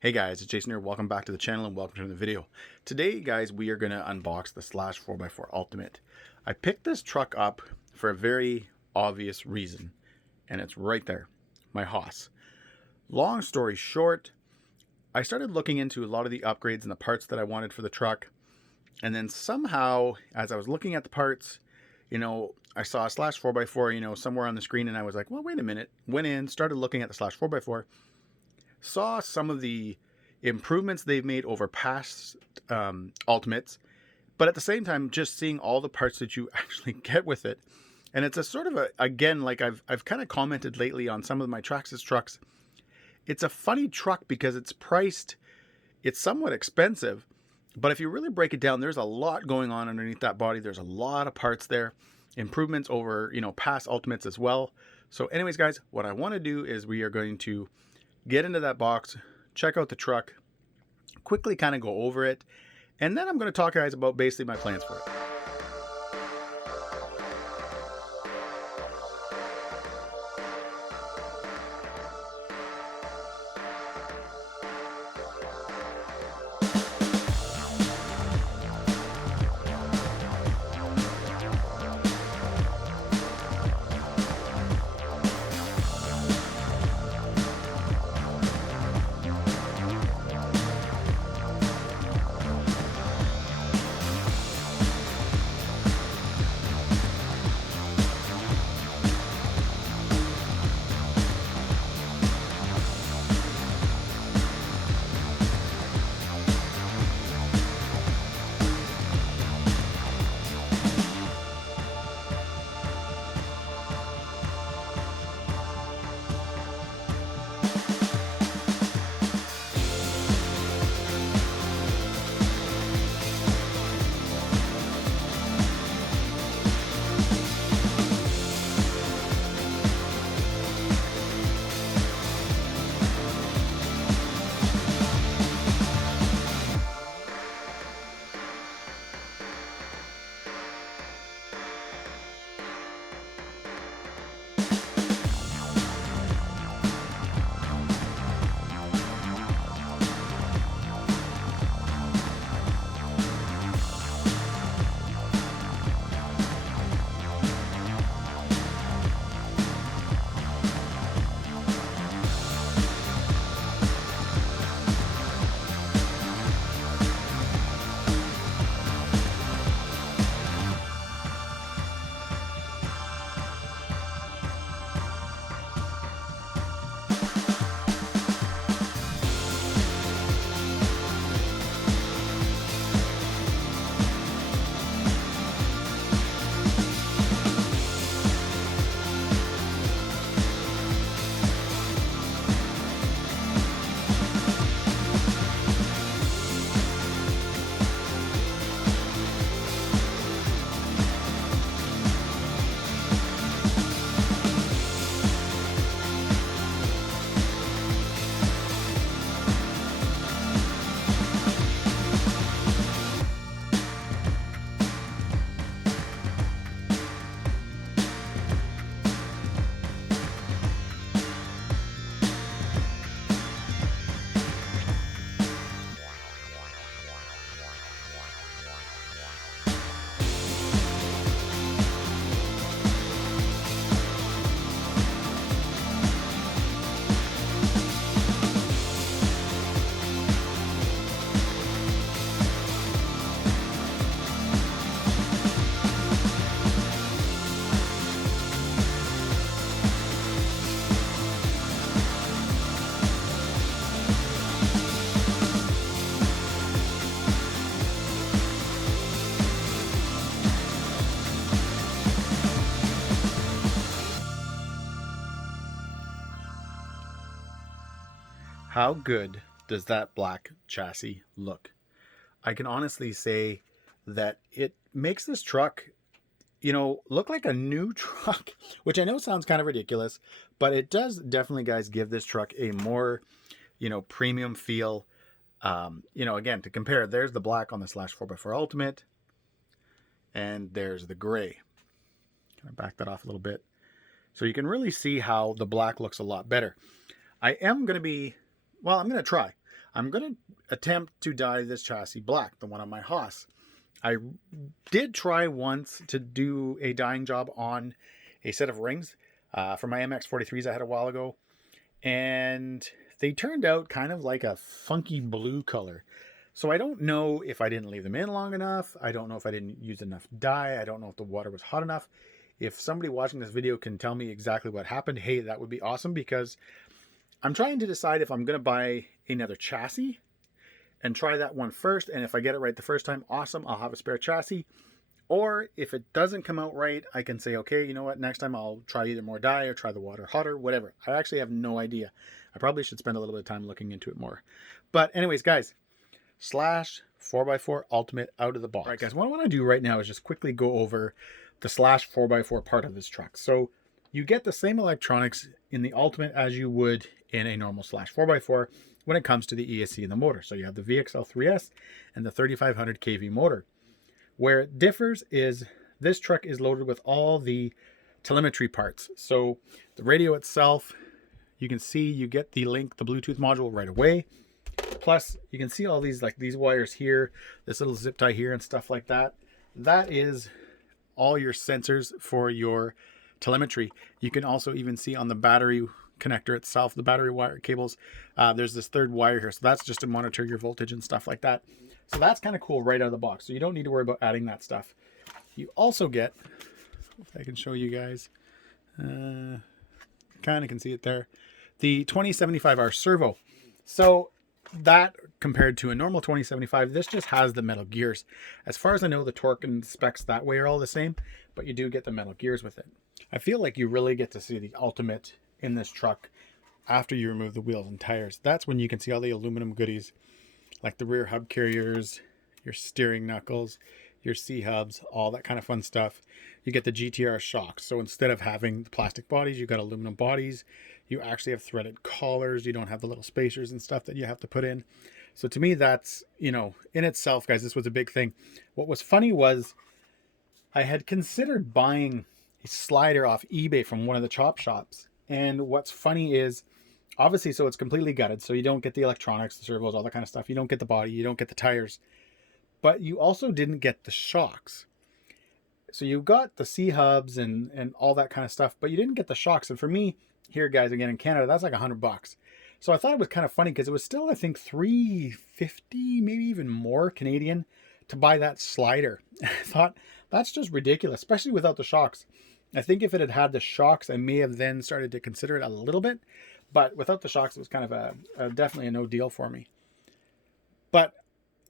Hey guys, it's Jason here. Welcome back to the channel and welcome to the video. Today, guys, we are going to unbox the Slash 4x4 Ultimate. I picked this truck up for a very obvious reason, and it's right there, my Haas. Long story short, I started looking into a lot of the upgrades and the parts that I wanted for the truck, and then somehow, as I was looking at the parts, I saw a Slash 4x4, somewhere on the screen, and I was like, well, wait a minute. Went in, started looking at the Slash 4x4, saw some of the improvements they've made over past Ultimates, but at the same time, just seeing all the parts that you actually get with it. And it's a sort of a, again, like I've kind of commented lately on some of my Traxxas trucks. It's a funny truck because it's priced, it's somewhat expensive, but if you really break it down, there's a lot going on underneath that body. There's a lot of parts there, improvements over, past Ultimates as well. So anyways, guys, what I want to do is we are going to get into that box, check out the truck, quickly kind of go over it, and then I'm going to talk, guys, about basically my plans for it. How good does that black chassis look? I can honestly say that it makes this truck, look like a new truck, which I know sounds kind of ridiculous, but it does definitely, guys, give this truck a more, premium feel. Again, to compare, there's the black on the Slash 4x4 Ultimate, and there's the gray. Can I back that off a little bit? So you can really see how the black looks a lot better. I am going to be, well, I'm going to try. I'm going to attempt to dye this chassis black, the one on my Haas. I did try once to do a dyeing job on a set of rings for my MX-43s I had a while ago, and they turned out kind of like a funky blue color. So I don't know if I didn't leave them in long enough. I don't know if I didn't use enough dye. I don't know if the water was hot enough. If somebody watching this video can tell me exactly what happened, hey, that would be awesome, because I'm trying to decide if I'm going to buy another chassis and try that one first. And if I get it right the first time, awesome, I'll have a spare chassis. Or if it doesn't come out right, I can say, okay, you know what, next time I'll try either more dye or try the water hotter, whatever. I actually have no idea. I probably should spend a little bit of time looking into it more. But anyways, guys, Slash 4x4 Ultimate out of the box. All right, guys, what I want to do right now is just quickly go over the Slash 4x4 part of this truck. So you get the same electronics in the Ultimate as you would in a normal Slash 4x4 when it comes to the ESC and the motor. So you have the VXL3S and the 3500 kV motor. Where it differs is this truck is loaded with all the telemetry parts. So the radio itself, you can see you get the link, the Bluetooth module right away. Plus you can see all these, like these wires here, this little zip tie here and stuff like that. That is all your sensors for your telemetry. You can also even see on the battery connector itself, the battery wire cables, there's this third wire here. So that's just to monitor your voltage and stuff like that. So that's kind of cool right out of the box. So you don't need to worry about adding that stuff. You also get, if I can show you guys, kind of can see it there, the 2075R servo. So that compared to a normal 2075, this just has the metal gears. As far as I know, the torque and specs that way are all the same, but you do get the metal gears with it. I feel like you really get to see the Ultimate in this truck after you remove the wheels and tires. That's when you can see all the aluminum goodies, like the rear hub carriers, your steering knuckles, your C-hubs, all that kind of fun stuff. You get the GTR shocks. So instead of having the plastic bodies, you got aluminum bodies. You actually have threaded collars. You don't have the little spacers and stuff that you have to put in. So to me, that's, you know, in itself, guys, this was a big thing. What was funny was I had considered buying a slider off eBay from one of the chop shops. And what's funny is, obviously, so it's completely gutted. So you don't get the electronics, the servos, all that kind of stuff. You don't get the body, you don't get the tires. But you also didn't get the shocks. So you got the C-hubs and all that kind of stuff, but you didn't get the shocks. And for me, here, guys, again, in Canada, that's like $100. So I thought it was kind of funny because it was still, I think, $350, maybe even more Canadian to buy that slider. I thought, that's just ridiculous, especially without the shocks. I think if it had had the shocks, I may have then started to consider it a little bit. But without the shocks, it was kind of a definitely a no deal for me. But,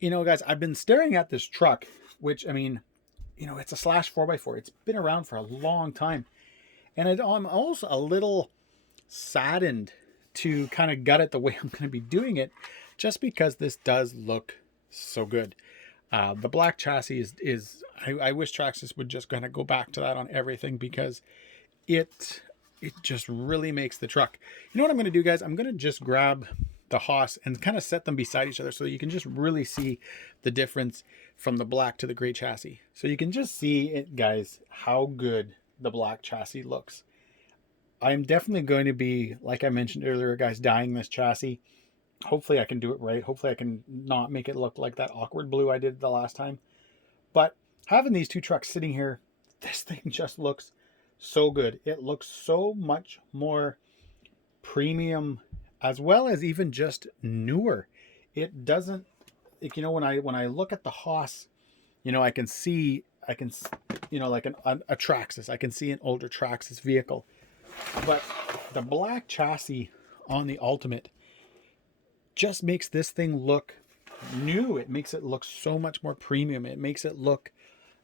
you know, guys, I've been staring at this truck, which, I mean, you know, it's a Slash 4x4. It's been around for a long time. And I'm also a little saddened to kind of gut it the way I'm going to be doing it, just because this does look so good. The black chassis is I wish Traxxas would just kind of go back to that on everything, because it just really makes the truck. You know what I'm going to do, guys? I'm going to just grab the Haas and kind of set them beside each other so you can just really see the difference from the black to the gray chassis. So you can just see it, guys, how good the black chassis looks. I'm definitely going to be, like I mentioned earlier, guys, dyeing this chassis. Hopefully I can do it right. Hopefully I can not make it look like that awkward blue I did the last time. But having these two trucks sitting here, this thing just looks so good. It looks so much more premium, as well as even just newer. It doesn't, like, you know, when I look at the Haas, you know, I can see, you know, like a Traxxas. I can see an older Traxxas vehicle. But the black chassis on the Ultimate just makes this thing look new. It makes it look so much more premium. It makes it look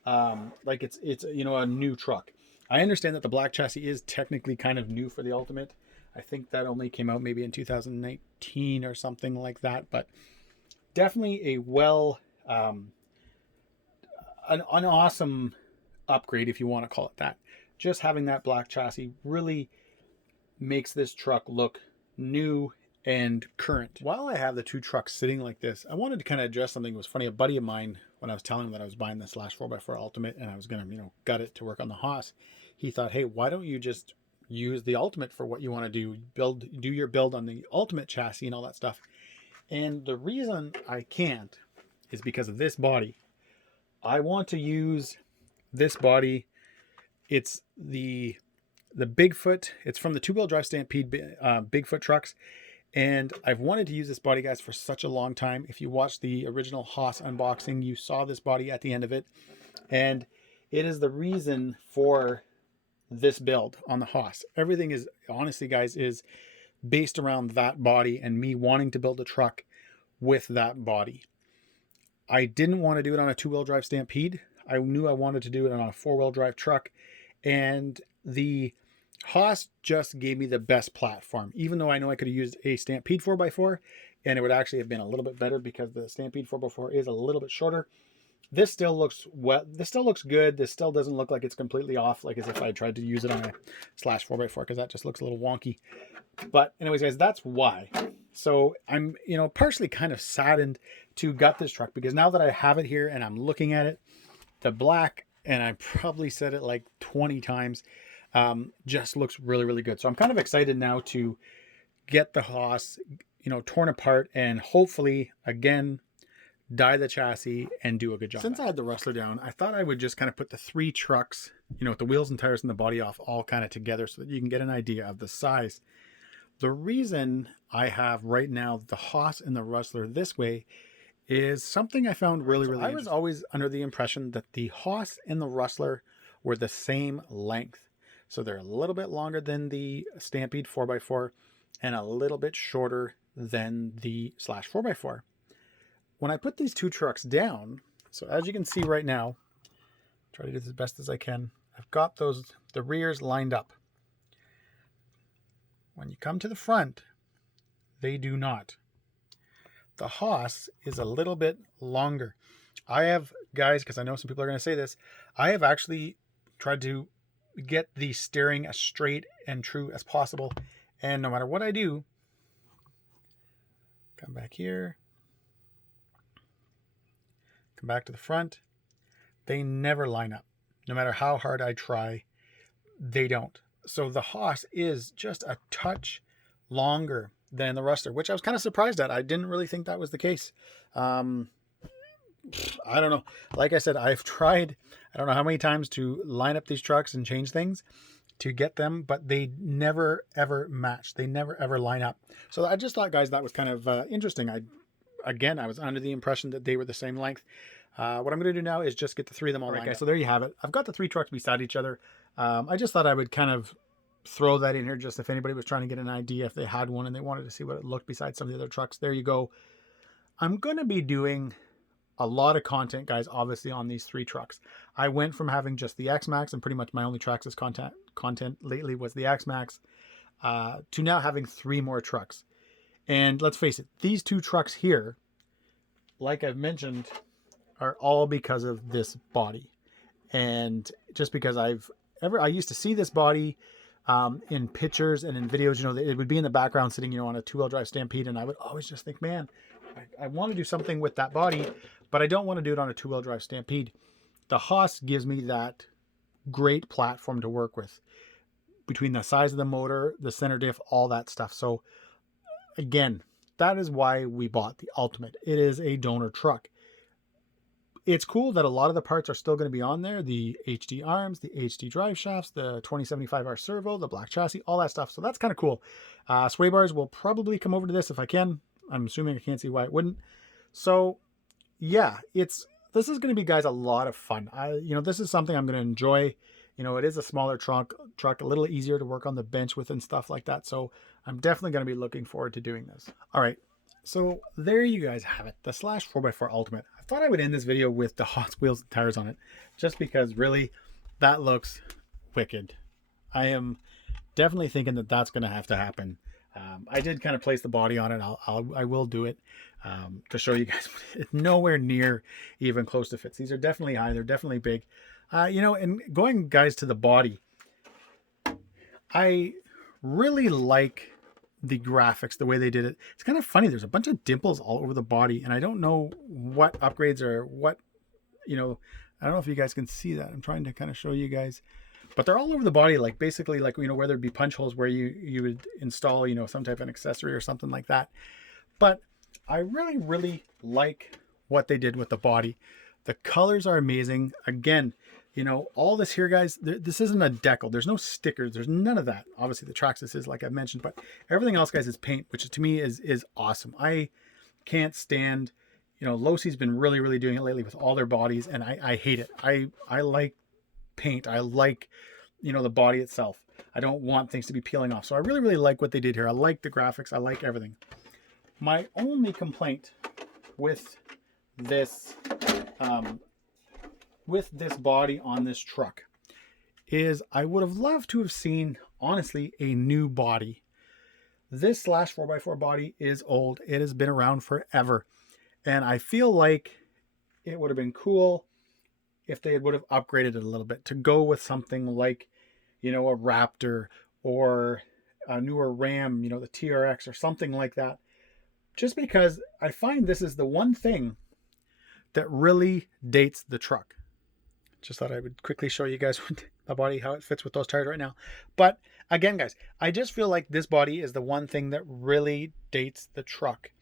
like it's you know, a new truck. I understand that the black chassis is technically kind of new for the Ultimate. I think that only came out maybe in 2019 or something like that, but definitely a an awesome upgrade, if you want to call it that. Just having that black chassis really makes this truck look new and current. While I have the two trucks sitting like this, I wanted to kind of address something that was funny. A buddy of mine, when I was telling him that I was buying the Slash 4x4 Ultimate and I was going to, you know, gut it to work on the Haas, he thought, hey, why don't you just use the Ultimate for what you want to do? Do your build on the Ultimate chassis and all that stuff. And the reason I can't is because of this body. I want to use this body. It's the Bigfoot. It's from the two-wheel drive Stampede Bigfoot trucks. And I've wanted to use this body, guys, for such a long time. If you watched the original Haas unboxing, you saw this body at the end of it. And it is the reason for this build on the Haas. Everything is, honestly, guys, is based around that body and me wanting to build a truck with that body. I didn't want to do it on a two-wheel drive Stampede. I knew I wanted to do it on a four-wheel drive truck. And the Haas just gave me the best platform, even though I know I could have used a Stampede 4x4 and it would actually have been a little bit better because the Stampede 4x4 is a little bit shorter. This still looks this still looks good. This still doesn't look like it's completely off, like as if I tried to use it on a slash 4x4, because that just looks a little wonky. But anyways, guys, that's why. So I'm, partially kind of saddened to gut this truck, because now that I have it here and I'm looking at it, the black, and I probably said it like 20 times, just looks really, really good. So I'm kind of excited now to get the Haas, torn apart and hopefully, again, dye the chassis and do a good job. Since I had the Rustler down, I thought I would just kind of put the three trucks, with the wheels and tires and the body off all kind of together so that you can get an idea of the size. The reason I have right now the Haas and the Rustler this way is something I found really, really interesting. I was always under the impression that the Haas and the Rustler were the same length. So they're a little bit longer than the Stampede 4x4 and a little bit shorter than the slash 4x4. When I put these two trucks down, so as you can see right now, try to do this as best as I can. I've got the rears lined up. When you come to the front, they do not. The Haas is a little bit longer. I have, guys, because I know some people are going to say this, I have actually tried to get the steering as straight and true as possible. And no matter what I do, come back here, come back to the front, they never line up. No matter how hard I try, they don't. So the Haas is just a touch longer than the Rustler, which I was kind of surprised at. I didn't really think that was the case. I don't know. Like I said, I've tried, I don't know how many times to line up these trucks and change things to get them, but they never, ever match. They never, ever line up. So I just thought, guys, that was kind of interesting. I was under the impression that they were the same length. What I'm going to do now is just get the three of them all lined up. So there you have it. I've got the three trucks beside each other. I just thought I would kind of throw that in here just if anybody was trying to get an idea, if they had one and they wanted to see what it looked besides some of the other trucks. There you go. I'm going to be doing a lot of content, guys, obviously on these three trucks. I went from having just the X-maxx, and pretty much my only Traxxas content lately was the X-maxx, to now having three more trucks. And let's face it, these two trucks here, like I've mentioned, are all because of this body. And just because I used to see this body in pictures and in videos, it would be in the background sitting, on a two-wheel drive Stampede. And I would always just think, man, I want to do something with that body, but I don't want to do it on a two-wheel drive Stampede. The Haas gives me that great platform to work with between the size of the motor, the center diff, all that stuff. So again, that is why we bought the Ultimate. It is a donor truck. It's cool that a lot of the parts are still going to be on there. The HD arms, the HD drive shafts, the 2075R servo, the black chassis, all that stuff. So that's kind of cool. Sway bars will probably come over to this if I can. I'm assuming I can't see why it wouldn't. So yeah, this is going to be, guys, a lot of fun. This is something I'm going to enjoy. It is a smaller truck, a little easier to work on the bench with and stuff like that. So I'm definitely going to be looking forward to doing this. All right. So there you guys have it, the slash 4x4 Ultimate. I thought I would end this video with the Hot Wheels and tires on it, just because really that looks wicked. I am definitely thinking that that's going to have to happen. I did kind of place the body on it. I will do it to show you guys. It's nowhere near even close to fits. These are definitely high. They're definitely big. And going, guys, to the body, I really like the graphics, the way they did it. It's kind of funny. There's a bunch of dimples all over the body, and I don't know what upgrades or what, I don't know if you guys can see that. I'm trying to kind of show you guys, but they're all over the body, like basically like, where there'd be punch holes where you would install, some type of accessory or something like that. But I really, really like what they did with the body. The colors are amazing. Again, you know, all this here, guys, this isn't a decal. There's no stickers. There's none of that. Obviously, the Traxxas is, like I mentioned, but everything else, guys, is paint, which to me is awesome. I can't stand, you know, Losi's been really, really doing it lately with all their bodies, and I hate it. I like paint. I like, you know, the body itself. I don't want things to be peeling off. So I really, really like what they did here. I like the graphics. I like everything. My only complaint with this body on this truck is I would have loved to have seen, honestly, a new body. This slash 4x4 body is old. It has been around forever. And I feel like it would have been cool if they would have upgraded it a little bit to go with something like, you know, a Raptor or a newer Ram, you know, the TRX or something like that. Just because I find this is the one thing that really dates the truck. Just thought I would quickly show you guys the body, how it fits with those tires right now. But again, guys, I just feel like this body is the one thing that really dates the truck.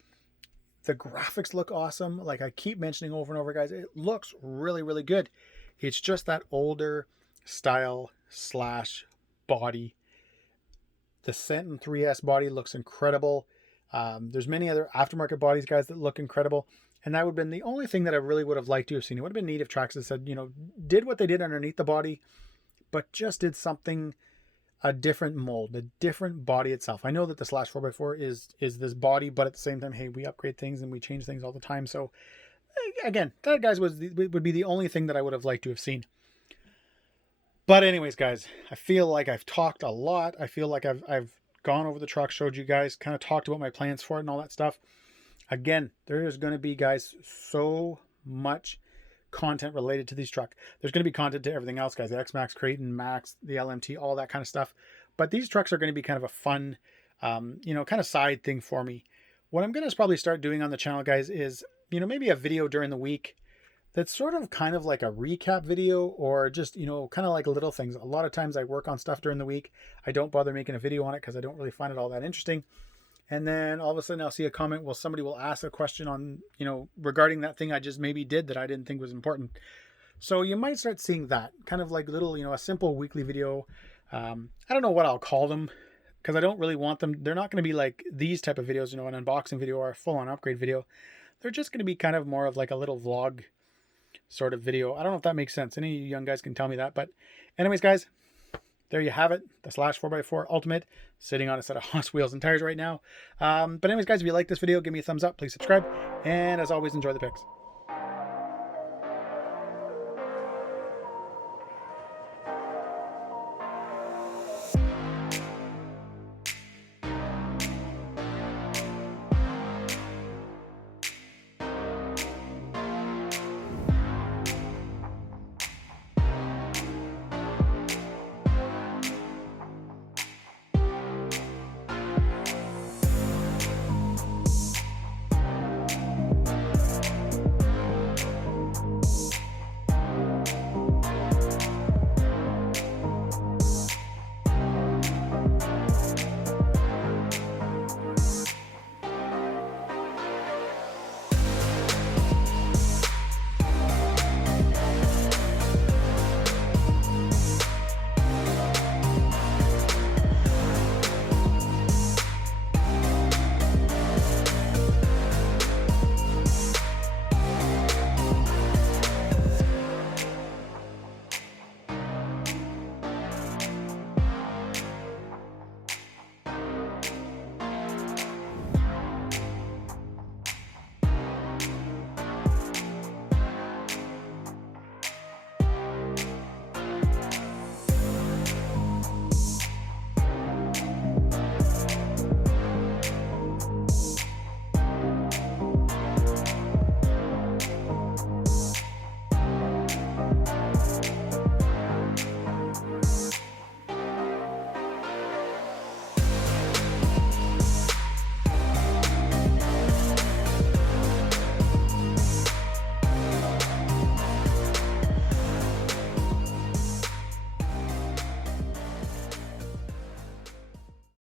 The graphics look awesome. Like I keep mentioning over and over, guys, it looks really, really good. It's just that older style slash body. The Senton 3S body looks incredible. There's many other aftermarket bodies, guys, that look incredible. And that would have been the only thing that I really would have liked to have seen. It would have been neat if Traxxas said, you know, did what they did underneath the body, but just did something, a different mold, a different body itself. I know that the slash 4x4 is this body, but at the same time, hey, we upgrade things and we change things all the time. So again, that, guys, would be the only thing that I would have liked to have seen. But anyways, guys, I feel like I've talked a lot. I feel like I've gone over the truck, showed you guys, kind of talked about my plans for it and all that stuff. Again, there is going to be, guys, so much content related to these truck. There's going to be content to everything else, guys. The X-maxx, Creighton, Max, the LMT, all that kind of stuff. But these trucks are going to be kind of a fun, you know, kind of side thing for me. What I'm going to probably start doing on the channel, guys, is, you know, maybe a video during the week that's sort of kind of like a recap video, or just, you know, kind of like little things. A lot of times I work on stuff during the week. I don't bother making a video on it because I don't really find it all that interesting. And then all of a sudden I'll see a comment. Well, somebody will ask a question on, you know, regarding that thing I just maybe did that I didn't think was important. So you might start seeing that kind of like little, you know, a simple weekly video. I don't know what I'll call them because I don't really want them. They're not going to be like these type of videos, you know, an unboxing video or a full on upgrade video. They're just going to be kind of more of like a little vlog sort of video. I don't know if that makes sense. Any of you young guys can tell me that. But anyways, guys, there you have it. The slash 4x4 Ultimate sitting on a set of Haas wheels and tires right now. But anyways, guys, if you like this video, give me a thumbs up. Please subscribe. And as always, enjoy the pics.